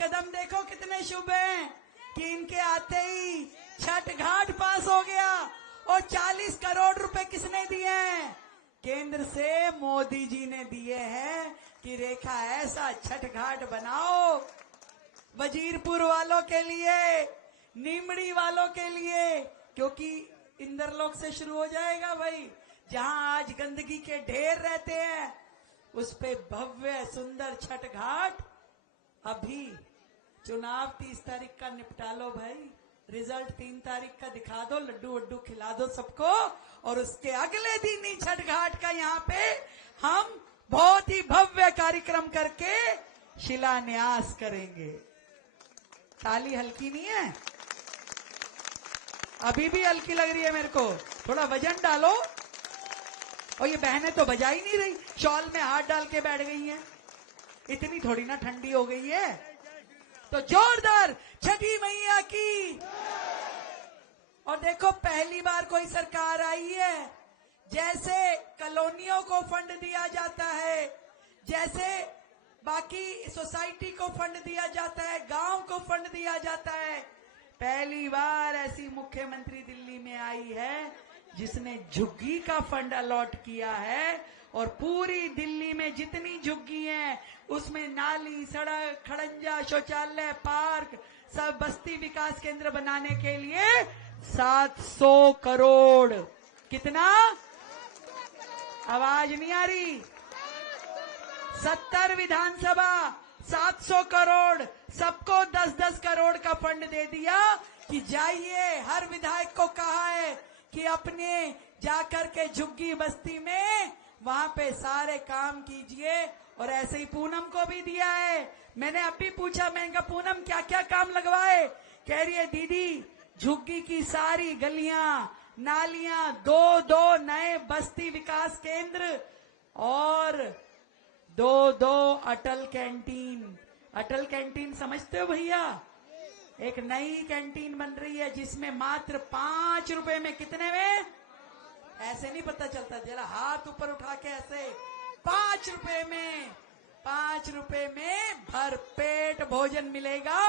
कदम देखो कितने शुभ हैं कि इनके आते ही छठ घाट पास हो गया। और 40 करोड़ रुपए किसने दिए हैं? केंद्र से मोदी जी ने दिए हैं कि रेखा ऐसा छठ घाट बनाओ वजीरपुर वालों के लिए, नीमड़ी वालों के लिए, क्योंकि इंद्रलोक से शुरू हो जाएगा भाई। जहां आज गंदगी के ढेर रहते हैं उस पे भव्य सुंदर छठ घाट। अभी चुनाव 30 तारीख का निपटा लो भाई, रिजल्ट 3 तारीख का दिखा दो, लड्डू वड्डू खिला दो सबको, और उसके अगले दिन ही छठ घाट का यहाँ पे हम बहुत ही भव्य कार्यक्रम करके शिलान्यास करेंगे। ताली हल्की नहीं है, अभी भी हल्की लग रही है मेरे को, थोड़ा वजन डालो। और ये बहनें तो बजा ही नहीं रही, शॉल में हाथ डाल के बैठ गई हैं, इतनी थोड़ी ना ठंडी हो गई है। तो जोरदार छठी मैया की। और देखो पहली बार कोई सरकार आई है, जैसे कॉलोनियों को फंड दिया जाता है, जैसे बाकी सोसाइटी को फंड दिया जाता है, गांव को फंड दिया जाता है, पहली बार ऐसी मुख्यमंत्री दिल्ली में आई है जिसने झुग्गी का फंड अलॉट किया है। और पूरी दिल्ली में जितनी झुग्गी हैं उसमें नाली, सड़क, खड़ंजा, शौचालय, पार्क, सब बस्ती विकास केंद्र बनाने के लिए 700 करोड़। कितना? आवाज नहीं आ रही। 70 विधानसभा, 700 करोड़, सबको 10-10 करोड़ का फंड दे दिया कि जाइए। हर विधायक को कहा है कि अपने जाकर के झुग्गी बस्ती में वहां पे सारे काम कीजिए। और ऐसे ही पूनम को भी दिया है। मैंने अभी पूछा, मैंने कहा पूनम क्या क्या काम लगवाए? कह रही है दीदी झुग्गी की सारी गलियां, नालियां, 2 नए बस्ती विकास केंद्र और 2 अटल कैंटीन। अटल कैंटीन समझते हो भैया? एक नई कैंटीन बन रही है जिसमें मात्र 5 रुपए में, कितने में? ऐसे नहीं पता चलता, जरा हाथ ऊपर उठा के ऐसे, 5 रुपए में, 5 रुपए में भरपेट भोजन मिलेगा।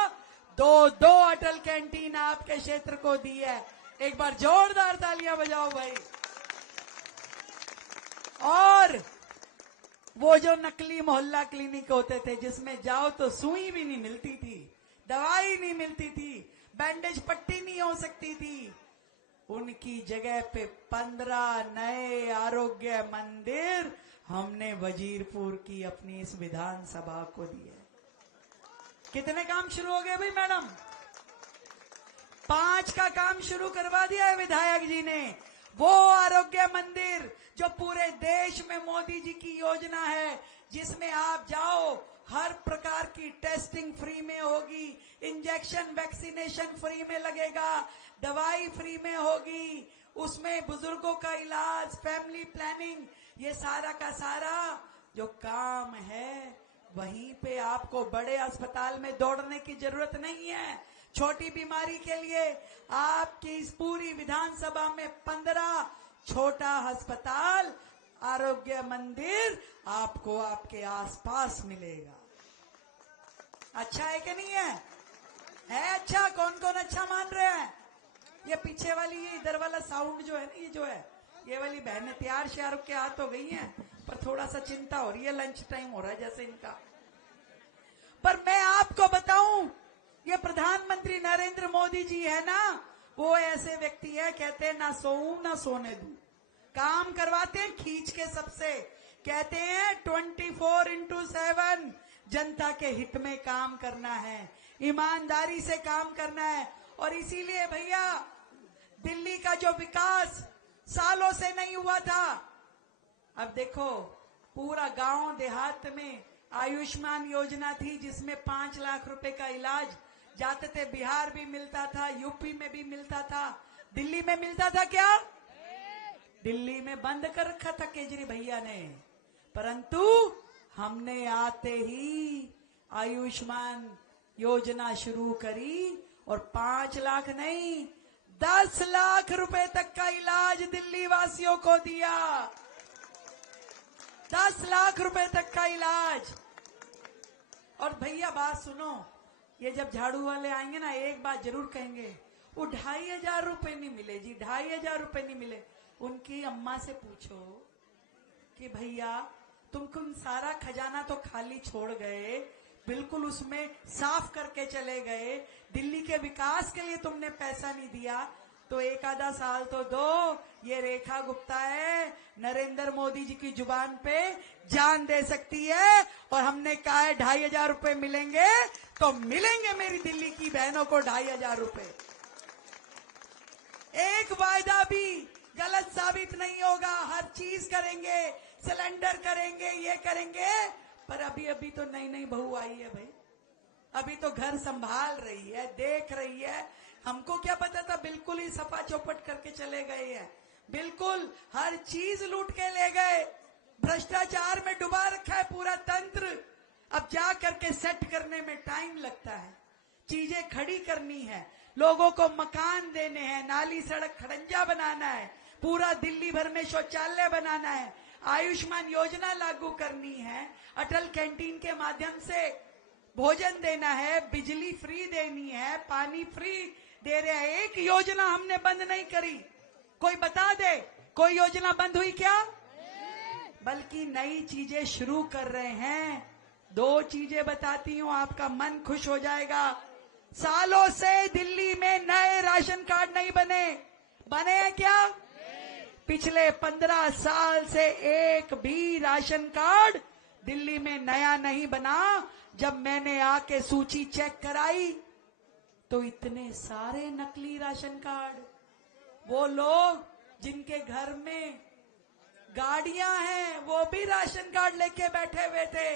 2 अटल कैंटीन आपके क्षेत्र को दी है। एक बार जोरदार तालियां बजाओ भाई। और वो जो नकली मोहल्ला क्लिनिक होते थे जिसमें जाओ तो सुई भी नहीं मिलती थी, दवाई नहीं मिलती थी, बैंडेज पट्टी नहीं हो सकती थी, उनकी जगह पे 15 नए आरोग्य मंदिर हमने वजीरपुर की अपनी इस विधानसभा को दिए। कितने काम शुरू हो गए भाई मैडम? 5 का काम शुरू करवा दिया है विधायक जी ने। वो आरोग्य मंदिर जो पूरे देश में मोदी जी की योजना है, जिसमें आप जाओ हर प्रकार की टेस्टिंग फ्री में होगी, इंजेक्शन वैक्सीनेशन फ्री में लगेगा, दवाई फ्री में होगी, उसमें बुजुर्गों का इलाज, फैमिली प्लानिंग, ये सारा का सारा जो काम है वहीं पे आपको बड़े अस्पताल में दौड़ने की जरूरत नहीं है। छोटी बीमारी के लिए आपकी इस पूरी विधानसभा में 15 छोटा अस्पताल, आरोग्य मंदिर आपको आपके आसपास मिलेगा। अच्छा है कि नहीं है? है अच्छा? कौन कौन अच्छा मान रहे हैं? ये पीछे वाली, ये इधर वाला साउंड जो है ना, ये जो है, ये वाली बहनें तैयार श्यार के हाथ हो गई हैं, पर थोड़ा सा चिंता हो रही है, लंच टाइम हो रहा है जैसे इनका। पर मैं आपको बताऊं, ये प्रधानमंत्री नरेंद्र मोदी जी है ना, वो ऐसे व्यक्ति है, कहते हैं ना सोऊं ना सोने दूं, काम करवाते हैं खींच के सबसे। कहते हैं 24x7 जनता के हित में काम करना है, ईमानदारी से काम करना है। और इसीलिए भैया दिल्ली का जो विकास सालों से नहीं हुआ था, अब देखो पूरा गांव देहात में आयुष्मान योजना थी जिसमें 5 लाख रुपए का इलाज जाते थे, बिहार भी मिलता था, यूपी में भी मिलता था, दिल्ली में मिलता था क्या? दिल्ली में बंद कर रखा था केजरी भैया ने, परंतु हमने आते ही आयुष्मान योजना शुरू करी और 5 लाख नहीं 10 लाख रुपए तक का इलाज दिल्ली वासियों को दिया। 10 लाख रुपए तक का इलाज। और भैया बात सुनो, ये जब झाड़ू वाले आएंगे ना, एक बात जरूर कहेंगे, वो 2,500 रुपए नहीं मिले जी, 2,500 रुपए नहीं मिले। उनकी अम्मा से पूछो कि भैया तुम सारा खजाना तो खाली छोड़ गए, बिल्कुल उसमें साफ करके चले गए, दिल्ली के विकास के लिए तुमने पैसा नहीं दिया, तो एक आधा साल तो दो। ये रेखा गुप्ता है, नरेंद्र मोदी जी की जुबान पे जान दे सकती है, और हमने कहा है 2,500 रुपए मिलेंगे तो मिलेंगे मेरी दिल्ली की बहनों को 2,500 रुपए। एक वायदा भी गलत साबित नहीं होगा, हर चीज करेंगे, सिलेंडर करेंगे, ये करेंगे। पर अभी अभी तो नई नई बहू आई है भाई, अभी तो घर संभाल रही है, देख रही है। हमको क्या पता था, बिल्कुल ही सपा चौपट करके चले गए हैं, बिल्कुल हर चीज लूट के ले गए, भ्रष्टाचार में डुबा रखा है पूरा तंत्र। अब जा करके सेट करने में टाइम लगता है, चीजें खड़ी करनी है, लोगों को मकान देने हैं, नाली सड़क खड़ंजा बनाना है, पूरा दिल्ली भर में शौचालय बनाना है, आयुष्मान योजना लागू करनी है, अटल कैंटीन के माध्यम से भोजन देना है, बिजली फ्री देनी है, पानी फ्री दे रहे हैं। एक योजना हमने बंद नहीं करी, कोई बता दे कोई योजना बंद हुई क्या? बल्कि नई चीजें शुरू कर रहे हैं। 2 चीजें बताती हूँ, आपका मन खुश हो जाएगा। सालों से दिल्ली में नए राशन कार्ड नहीं बने हैं क्या? पिछले 15 साल से एक भी राशन कार्ड दिल्ली में नया नहीं बना। जब मैंने आके सूची चेक कराई तो इतने सारे नकली राशन कार्ड, वो लोग जिनके घर में गाड़ियां हैं वो भी राशन कार्ड लेके बैठे हुए थे,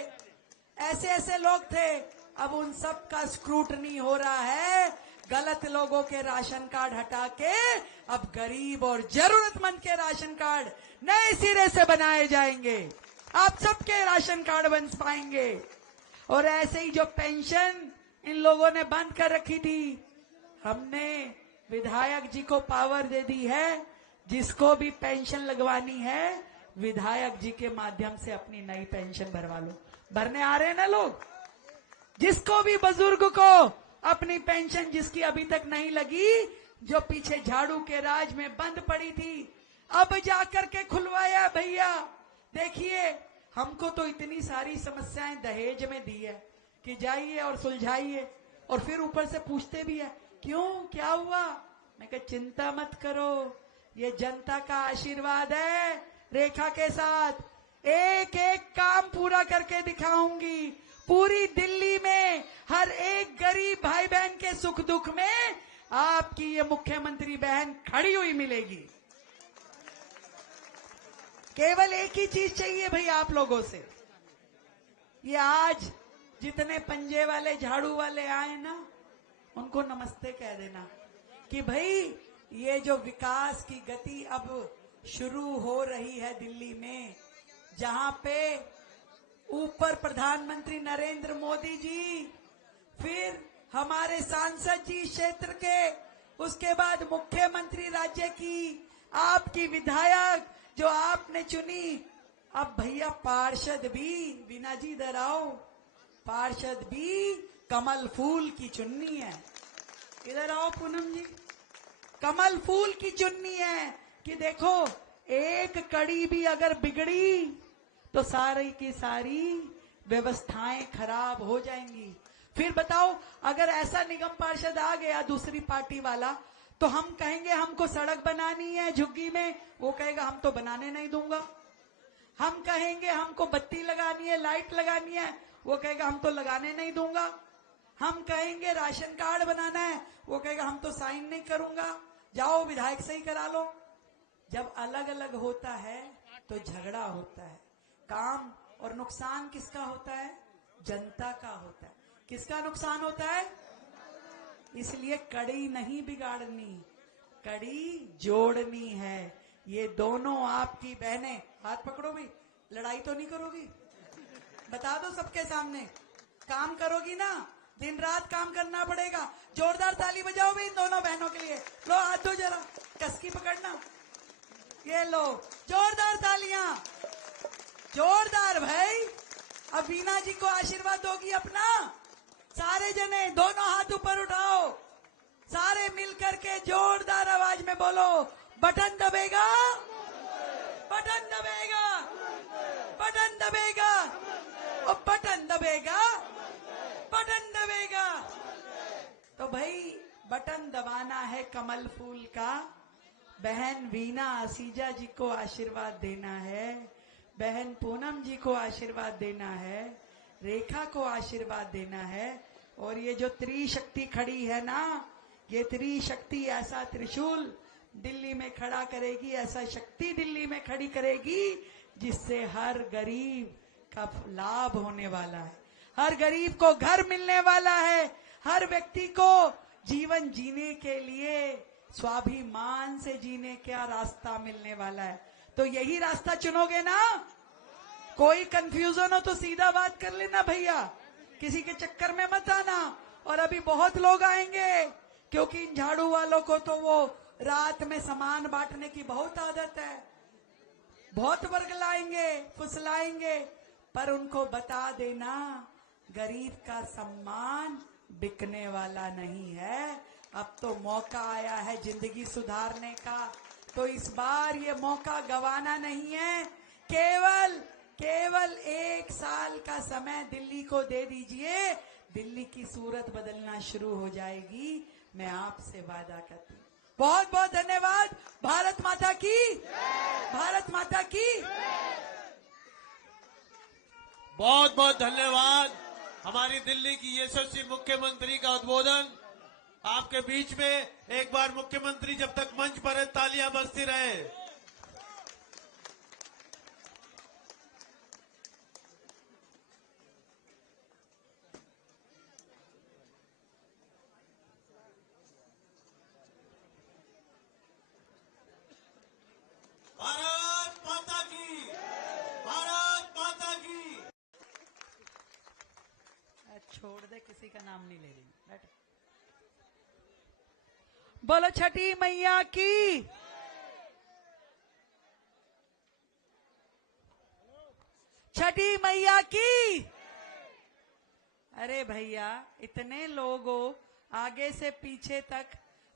ऐसे ऐसे लोग थे। अब उन सब का स्क्रूटनी हो रहा है, गलत लोगों के राशन कार्ड हटा के अब गरीब और जरूरतमंद के राशन कार्ड नए सिरे से बनाए जाएंगे, आप सबके राशन कार्ड बन पाएंगे। और ऐसे ही जो पेंशन इन लोगों ने बंद कर रखी थी, हमने विधायक जी को पावर दे दी है, जिसको भी पेंशन लगवानी है विधायक जी के माध्यम से अपनी नई पेंशन भरवा लो। भरने आ रहे हैं ना लोग? जिसको भी बुजुर्ग को अपनी पेंशन जिसकी अभी तक नहीं लगी, जो पीछे झाड़ू के राज में बंद पड़ी थी, अब जाकर के खुलवाया भैया। देखिए, हमको तो इतनी सारी समस्याएं दहेज में दी है कि जाइए और सुलझाइए, और फिर ऊपर से पूछते भी है क्यों, क्या हुआ? मैं कहा चिंता मत करो, ये जनता का आशीर्वाद है। रेखा के साथ एक एक काम पूरा करके दिखाऊंगी। पूरी दिल्ली में हर एक गरीब भाई बहन के सुख दुख में आपकी ये मुख्यमंत्री बहन खड़ी हुई मिलेगी। केवल एक ही चीज चाहिए भाई आप लोगों से। ये आज जितने पंजे वाले झाड़ू वाले आए ना, उनको नमस्ते कह देना कि भाई ये जो विकास की गति अब शुरू हो रही है दिल्ली में, जहां पे ऊपर प्रधानमंत्री नरेंद्र मोदी जी, फिर हमारे सांसद जी क्षेत्र के, उसके बाद मुख्यमंत्री राज्य की, आपकी विधायक जो आपने चुनी, अब भैया पार्षद भी, वीना जी इधर आओ, पार्षद भी कमल फूल की चुन्नी है। इधर आओ पूनम जी, कमल फूल की चुन्नी है कि देखो एक कड़ी भी अगर बिगड़ी तो सारी की सारी व्यवस्थाएं खराब हो जाएंगी। फिर बताओ, अगर ऐसा निगम पार्षद आ गया दूसरी पार्टी वाला, तो हम कहेंगे हमको सड़क बनानी है झुग्गी में, वो कहेगा हम तो बनाने नहीं दूंगा। हम कहेंगे हमको बत्ती लगानी है, लाइट लगानी है, वो कहेगा हम तो लगाने नहीं दूंगा। हम कहेंगे राशन कार्ड बनाना है, वो कहेगा हम तो साइन नहीं करूंगा, जाओ विधायक से ही करा लो। जब अलग अलग होता है तो झगड़ा होता है। काम और नुकसान किसका होता है? जनता का होता है। किसका नुकसान होता है? इसलिए कड़ी नहीं बिगाड़नी, कड़ी जोड़नी है। ये दोनों आपकी बहनें, हाथ पकड़ो भी, लड़ाई तो नहीं करोगी? बता दो सबके सामने, काम करोगी ना? दिन रात काम करना पड़ेगा। जोरदार ताली बजाओ भी इन दोनों बहनों के लिए। लो हाथ दो जरा, कसकी पकड़ना, ये लो जोरदार तालियां, जोरदार भाई। अब वीना जी को आशीर्वाद दोगी अपना? सारे जने दोनों हाथ ऊपर उठाओ, सारे मिलकर के जोरदार आवाज में बोलो, बटन दबेगा, बटन दबेगा, बटन दबेगा, और बटन दबेगा, बटन दबेगा। तो भाई बटन दबाना है कमल फूल का, बहन वीना आसीजा जी को आशीर्वाद देना है, बहन पूनम जी को आशीर्वाद देना है, रेखा को आशीर्वाद देना है। और ये जो त्रिशक्ति खड़ी है ना, ये त्रिशक्ति ऐसा त्रिशूल दिल्ली में खड़ा करेगी, ऐसा शक्ति दिल्ली में खड़ी करेगी जिससे हर गरीब का लाभ होने वाला है, हर गरीब को घर मिलने वाला है, हर व्यक्ति को जीवन जीने के लिए स्वाभिमान से जीने का रास्ता मिलने वाला है। तो यही रास्ता चुनोगे ना? कोई कंफ्यूजन हो तो सीधा बात कर लेना भैया, किसी के चक्कर में मत आना। और अभी बहुत लोग आएंगे, क्योंकि इन झाड़ू वालों को तो वो रात में सामान बांटने की बहुत आदत है, बहुत वर्गलाएंगे, फुसलाएंगे, पर उनको बता देना गरीब का सम्मान बिकने वाला नहीं है। अब तो मौका आया है जिंदगी सुधारने का, तो इस बार ये मौका गंवाना नहीं है। केवल 1 साल का समय दिल्ली को दे दीजिए, दिल्ली की सूरत बदलना शुरू हो जाएगी, मैं आपसे वादा करती हूँ। बहुत बहुत धन्यवाद। भारत माता की, भारत माता की। बहुत बहुत धन्यवाद। हमारी दिल्ली की यशस्वी मुख्यमंत्री का उद्बोधन आपके बीच में। एक बार मुख्यमंत्री जब तक मंच पर है तालियां बजती रहे। भारत माता की, भारत माता की। छोड़ दे, किसी का नाम नहीं ले रही, बैठो। बोलो छठी मैया की, छठी मैया की। अरे भैया, इतने लोग हो आगे से पीछे तक,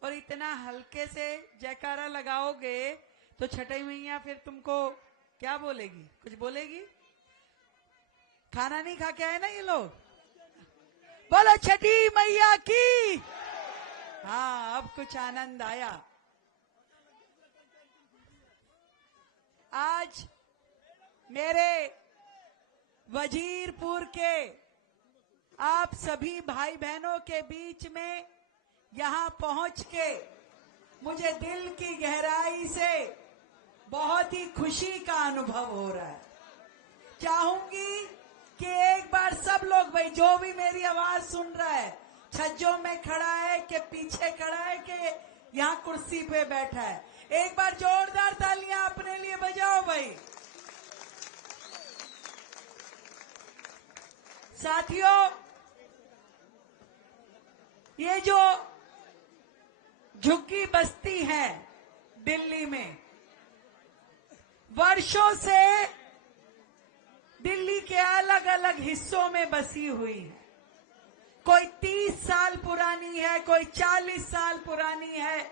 और इतना हल्के से जयकारा लगाओगे तो छठी मैया फिर तुमको क्या बोलेगी? कुछ बोलेगी? खाना नहीं खा के आए ना ये लोग? बोलो छठी मैया की। हाँ, अब कुछ आनंद आया। आज मेरे वजीरपुर के आप सभी भाई बहनों के बीच में यहां पहुंच के मुझे दिल की गहराई से बहुत ही खुशी का अनुभव हो रहा है। चाहूंगी कि एक बार सब लोग, भाई जो भी मेरी आवाज सुन रहा है, छज्जों में खड़ा है कि पीछे खड़ा है कि यहाँ कुर्सी पे बैठा है, एक बार जोरदार तालियां अपने लिए बजाओ भाई। साथियों, ये जो झुग्गी बस्ती है दिल्ली में, वर्षों से दिल्ली के अलग अलग हिस्सों में बसी हुई है। कोई 30 साल पुरानी है, कोई 40 साल पुरानी है,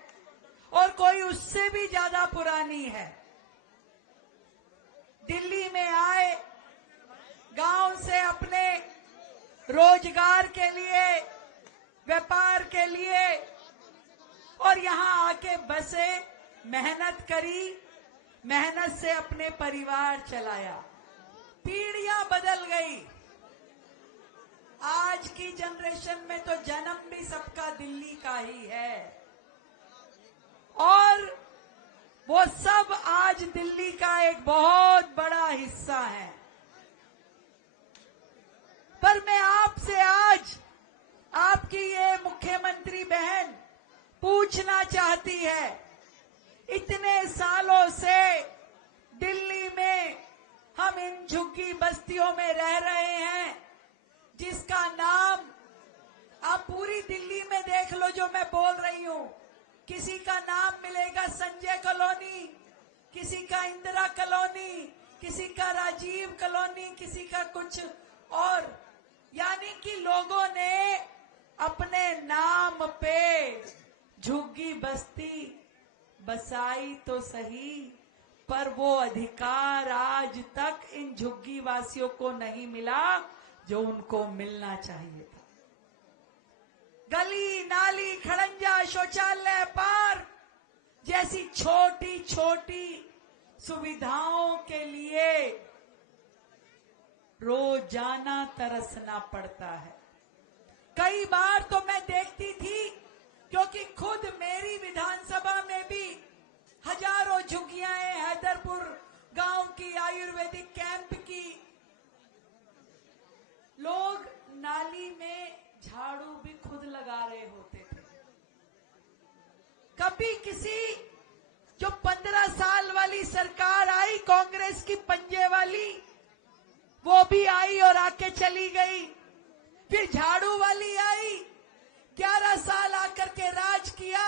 और कोई उससे भी ज्यादा पुरानी है। दिल्ली में आए, गांव से अपने रोजगार के लिए, व्यापार के लिए, और यहां आके बसे, मेहनत करी, मेहनत से अपने परिवार चलाया। पीढ़ियां बदल गई। आज की जनरेशन में तो जन्म भी सबका दिल्ली का ही है, और वो सब आज दिल्ली का एक बहुत बड़ा हिस्सा है। पर मैं आपसे आज आपकी ये मुख्यमंत्री बहन पूछना चाहती है, इतने सालों से दिल्ली में हम इन झुग्गी बस्तियों में रह रहे हैं, जिसका नाम आप पूरी दिल्ली में देख लो जो मैं बोल रही हूं, किसी का नाम मिलेगा संजय कॉलोनी, किसी का इंदिरा कॉलोनी, किसी का राजीव कॉलोनी, किसी का कुछ और, यानी कि लोगों ने अपने नाम पे झुग्गी बस्ती बसाई तो सही, पर वो अधिकार आज तक इन झुग्गी वासियों को नहीं मिला जो उनको मिलना चाहिए था। गली नाली खड़ंजा शौचालय पार्क जैसी छोटी छोटी सुविधाओं के लिए रोजाना तरसना पड़ता है। कई बार तो मैं देखती थी, क्योंकि खुद मेरी विधानसभा में भी हजारों झुग्गियां हैं, हैदरपुर गांव की आयुर्वेदिक कैंप की, लोग नाली में झाड़ू भी खुद लगा रहे होते थे। कभी किसी जो 15 साल वाली सरकार आई कांग्रेस की पंजे वाली, वो भी आई और आके चली गई। फिर झाड़ू वाली आई, 11 साल आकर के राज किया,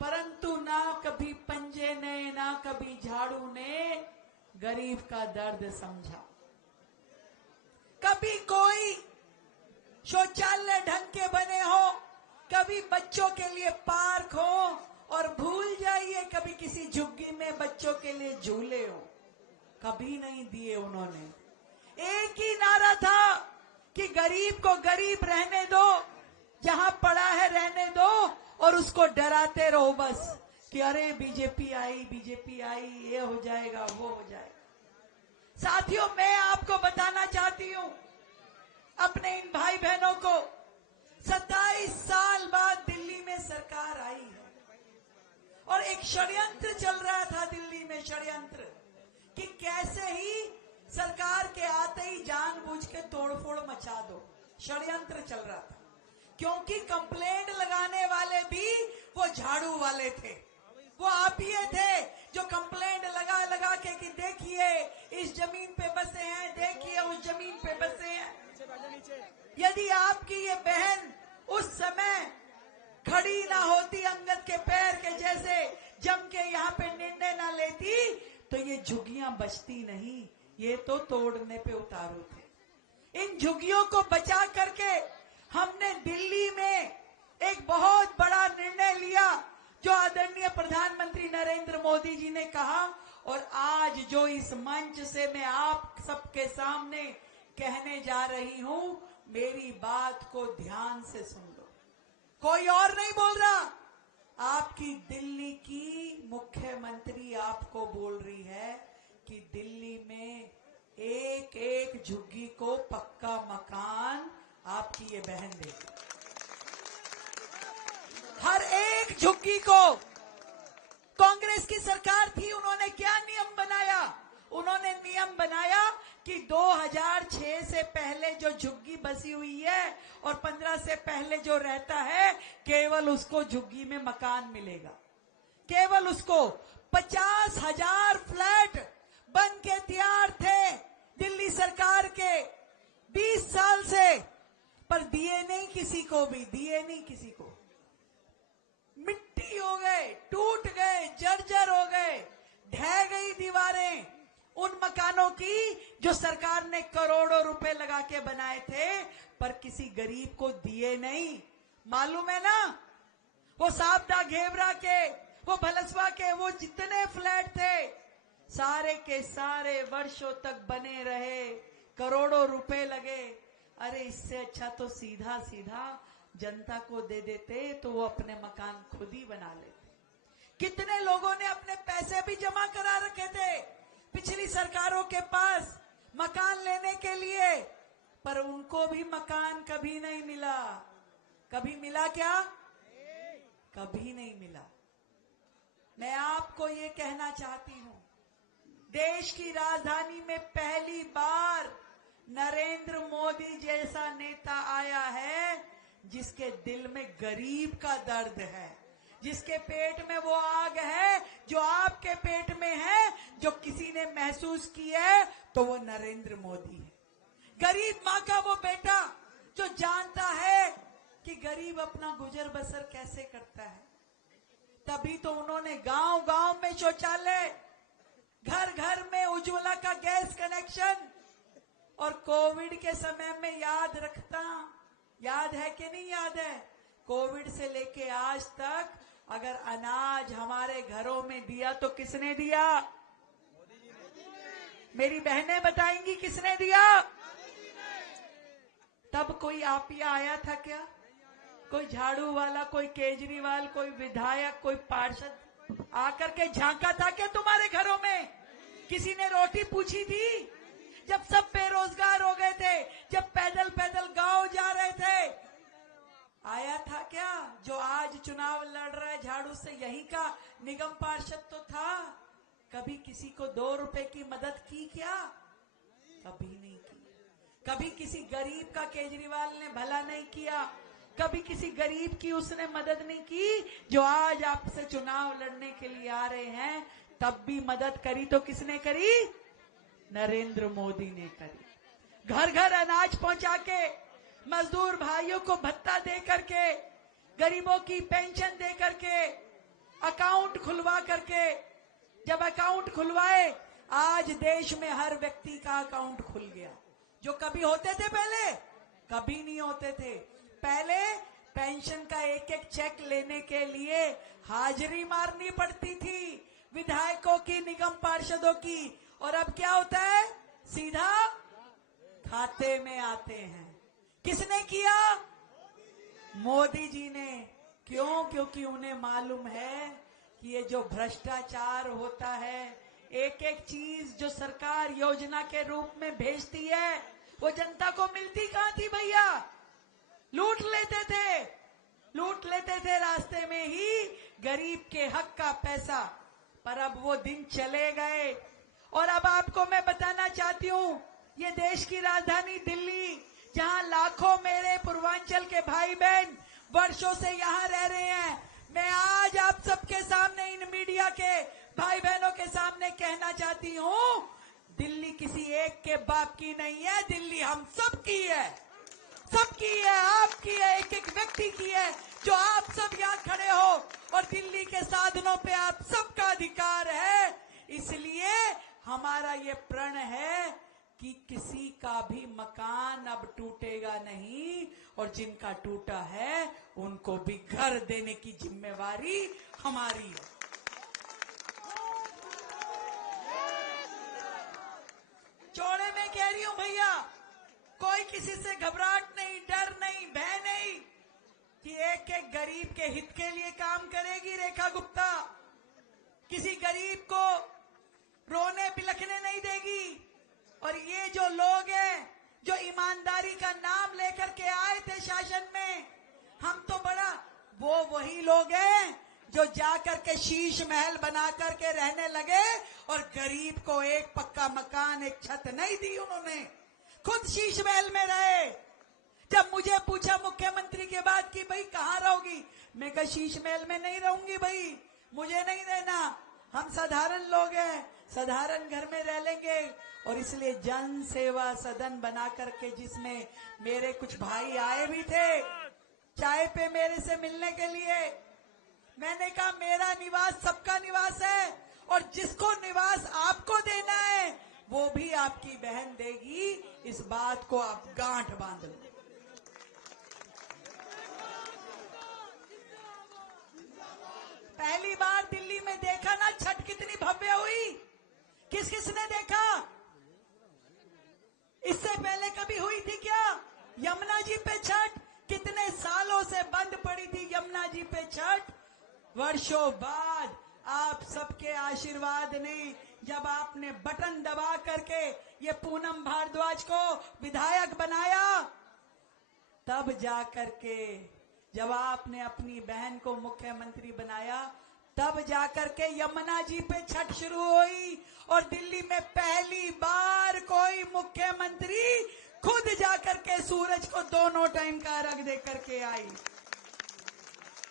परंतु ना कभी पंजे ने ना कभी झाड़ू ने गरीब का दर्द समझा। कभी कोई शौचालय ढंग के बने हो, कभी बच्चों के लिए पार्क हो, और भूल जाइए कभी किसी झुग्गी में बच्चों के लिए झूले हो, कभी नहीं दिए उन्होंने। एक ही नारा था कि गरीब को गरीब रहने दो, जहां पड़ा है रहने दो, और उसको डराते रहो बस कि अरे बीजेपी आई, ये हो जाएगा वो हो जाएगा। साथियों, मैं आपको बताना चाहती हूं अपने इन भाई बहनों को, 27 साल बाद दिल्ली में सरकार आई है और एक षड्यंत्र चल रहा था दिल्ली में, षड्यंत्र कि कैसे ही सरकार के आते ही जानबूझ के तोड़फोड़ मचा दो। षड्यंत्र चल रहा था, क्योंकि कंप्लेंट लगाने वाले भी वो झाड़ू वाले थे। वो आप ही थे जो कंप्लेंट लगा लगा के कि देखिए इस जमीन पे बसे हैं, देखिए उस जमीन पे बसे हैं। यदि आपकी ये बहन उस समय खड़ी ना होती अंगद के पैर के जैसे जम के यहाँ पे निर्णय ना लेती, तो ये झुग्गियां बचती नहीं, ये तो तोड़ने पे उतारू थे। इन झुग्गियों को बचा करके हमने दिल्ली में एक बहुत बड़ा निर्णय लिया, जो आदरणीय प्रधानमंत्री नरेंद्र मोदी जी ने कहा, और आज जो इस मंच से मैं आप सबके सामने कहने जा रही हूं, मेरी बात को ध्यान से सुन लो। कोई और नहीं बोल रहा, आपकी दिल्ली की मुख्यमंत्री आपको बोल रही है कि दिल्ली में एक एक झुग्गी को पक्का मकान आपकी ये बहन देगी। हर एक झुग्गी को। कांग्रेस की सरकार थी, उन्होंने क्या नियम बनाया? उन्होंने नियम बनाया कि 2006 से पहले जो झुग्गी बसी हुई है और 15 से पहले जो रहता है, केवल उसको झुग्गी में मकान मिलेगा। केवल उसको 50,000 फ्लैट बन के तैयार थे दिल्ली सरकार के 20 साल से, पर दिए नहीं किसी को भी, दिए नहीं किसी को। मिट्टी हो गए, टूट गए, जर्जर हो गए, ढह गई दीवारें उन मकानों की जो सरकार ने करोड़ों रुपए लगा के बनाए थे, पर किसी गरीब को दिए नहीं। मालूम है ना, वो साबदा घेवरा के, वो भलसवा के, वो जितने फ्लैट थे, सारे के सारे वर्षों तक बने रहे, करोड़ों रुपए लगे। अरे इससे अच्छा तो सीधा सीधा जनता को दे देते, तो वो अपने मकान खुद ही बना लेते। कितने लोगों ने अपने पैसे भी जमा करा रखे थे पिछली सरकारों के पास मकान लेने के लिए, पर उनको भी मकान कभी नहीं मिला। कभी मिला क्या? कभी नहीं मिला। मैं आपको ये कहना चाहती हूं, देश की राजधानी में पहली बार नरेंद्र मोदी जैसा नेता आया है जिसके दिल में गरीब का दर्द है, जिसके पेट में वो आग है जो आपके पेट में है, जो किसी ने महसूस की है, तो वो नरेंद्र मोदी है। गरीब माँ का वो बेटा जो जानता है कि गरीब अपना गुजर बसर कैसे करता है। तभी तो उन्होंने गांव गांव में शौचालय, घर घर में उज्ज्वला का गैस कनेक्शन, और कोविड के समय में याद रखता, याद है कि नहीं याद है? कोविड से लेके आज तक अगर अनाज हमारे घरों में दिया तो किसने दिया? मेरी बहनें बताएंगी किसने दिया? तब कोई आपिया आया था क्या? कोई झाड़ू वाला, कोई केजरीवाल, कोई विधायक, कोई पार्षद आकर के झांका था क्या तुम्हारे घरों में? किसी ने रोटी पूछी थी? जब सब बेरोजगार हो गए थे, जब पैदल पैदल गांव जा रहे थे, आया था क्या? जो आज चुनाव लड़ रहा है झाड़ू से, यही का निगम पार्षद तो था। कभी किसी को 2 रुपए की मदद की क्या? कभी नहीं की। कभी किसी गरीब का केजरीवाल ने भला नहीं किया, कभी किसी गरीब की उसने मदद नहीं की। जो आज आपसे चुनाव लड़ने के लिए आ रहे हैं, तब भी मदद करी तो किसने करी? नरेंद्र मोदी ने करी। घर घर अनाज पहुंचा के, मजदूर भाइयों को भत्ता दे करके, गरीबों की पेंशन दे करके, अकाउंट खुलवा करके, जब अकाउंट खुलवाए, आज देश में हर व्यक्ति का अकाउंट खुल गया। जो कभी होते थे पहले, कभी नहीं होते थे। पहले पेंशन का एक एक चेक लेने के लिए हाजिरी मारनी पड़ती थी विधायकों की, निगम पार्षदों की, और अब क्या होता है? सीधा खाते में आते हैं। किसने किया? मोदी जी ने। क्यों? क्योंकि उन्हें मालूम है कि ये जो भ्रष्टाचार होता है, एक एक चीज जो सरकार योजना के रूप में भेजती है, वो जनता को मिलती कहां थी भैया? लूट लेते थे, लूट लेते थे रास्ते में ही गरीब के हक का पैसा। पर अब वो दिन चले गए। और अब आपको मैं बताना चाहती हूँ, ये देश की राजधानी दिल्ली, जहाँ लाखों मेरे पूर्वांचल के भाई बहन वर्षों से यहाँ रह रहे हैं, मैं आज आप सबके सामने, इन मीडिया के भाई बहनों के सामने कहना चाहती हूँ, दिल्ली किसी एक के बाप की नहीं है, दिल्ली हम सब की है, सबकी है, आपकी है, एक एक व्यक्ति की है। जो आप सब यहाँ खड़े हो, और दिल्ली के साधनों पे आप सबका अधिकार है। इसलिए हमारा ये प्रण है कि किसी का भी मकान अब टूटेगा नहीं, और जिनका टूटा है उनको भी घर देने की जिम्मेवारी हमारी है। चौड़े में कह रही हूं भैया, कोई किसी से घबराहट नहीं, डर नहीं, भय नहीं, कि एक एक गरीब के हित के लिए काम करेगी रेखा गुप्ता। किसी गरीब को रोने बिलखने नहीं देगी। और ये जो लोग हैं, जो ईमानदारी का नाम लेकर के आए थे शासन में, हम तो बड़ा, वो वही लोग हैं जो जाकर के शीश महल बना करके रहने लगे, और गरीब को एक पक्का मकान, एक छत नहीं दी उन्होंने, खुद शीश महल में रहे। जब मुझे पूछा मुख्यमंत्री के बाद कि भाई कहाँ रहोगी, मैं कहा शीश महल में नहीं रहूंगी भाई, मुझे नहीं रहना, हम साधारण लोग हैं, साधारण घर में रह लेंगे। और इसलिए जन सेवा सदन बना करके, जिसमें मेरे कुछ भाई आए भी थे चाय पे मेरे से मिलने के लिए, मैंने कहा मेरा निवास सबका निवास है, और जिसको निवास आपको देना है वो भी आपकी बहन देगी। इस बात को आप गांठ बांध लो। पहली बार दिल्ली में देखा ना छठ कितनी भव्य हुई, किस किसने देखा? इससे पहले कभी हुई थी क्या? यमुना जी पे छठ कितने सालों से बंद पड़ी थी, यमुना जी पे छठ। वर्षों बाद आप सबके आशीर्वाद ने, जब आपने बटन दबा करके ये पूनम भारद्वाज को विधायक बनाया, तब जाकर के, जब आपने अपनी बहन को मुख्यमंत्री बनाया, तब जाकर के यमुना जी पे छठ शुरू हुई। और दिल्ली में पहली बार कोई मुख्यमंत्री खुद जाकर के सूरज को दोनों टाइम का अर्घ दे करके आई,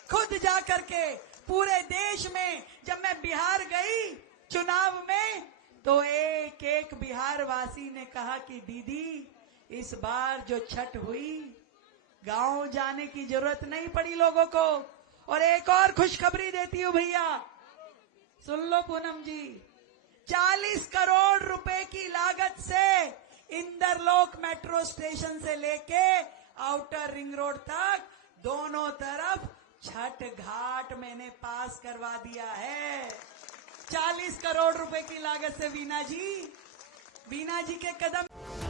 खुद जाकर के। पूरे देश में जब मैं बिहार गई चुनाव में, तो एक एक बिहार वासी ने कहा कि दीदी, इस बार जो छठ हुई, गांव जाने की जरूरत नहीं पड़ी लोगों को। और एक और खुशखबरी देती हूँ भैया, सुन लो पूनम जी, 40 करोड़ रुपए की लागत से इंदरलोक मेट्रो स्टेशन से लेके आउटर रिंग रोड तक दोनों तरफ छठ घाट मैंने पास करवा दिया है। 40 करोड़ रुपए की लागत से वीणा जी के कदम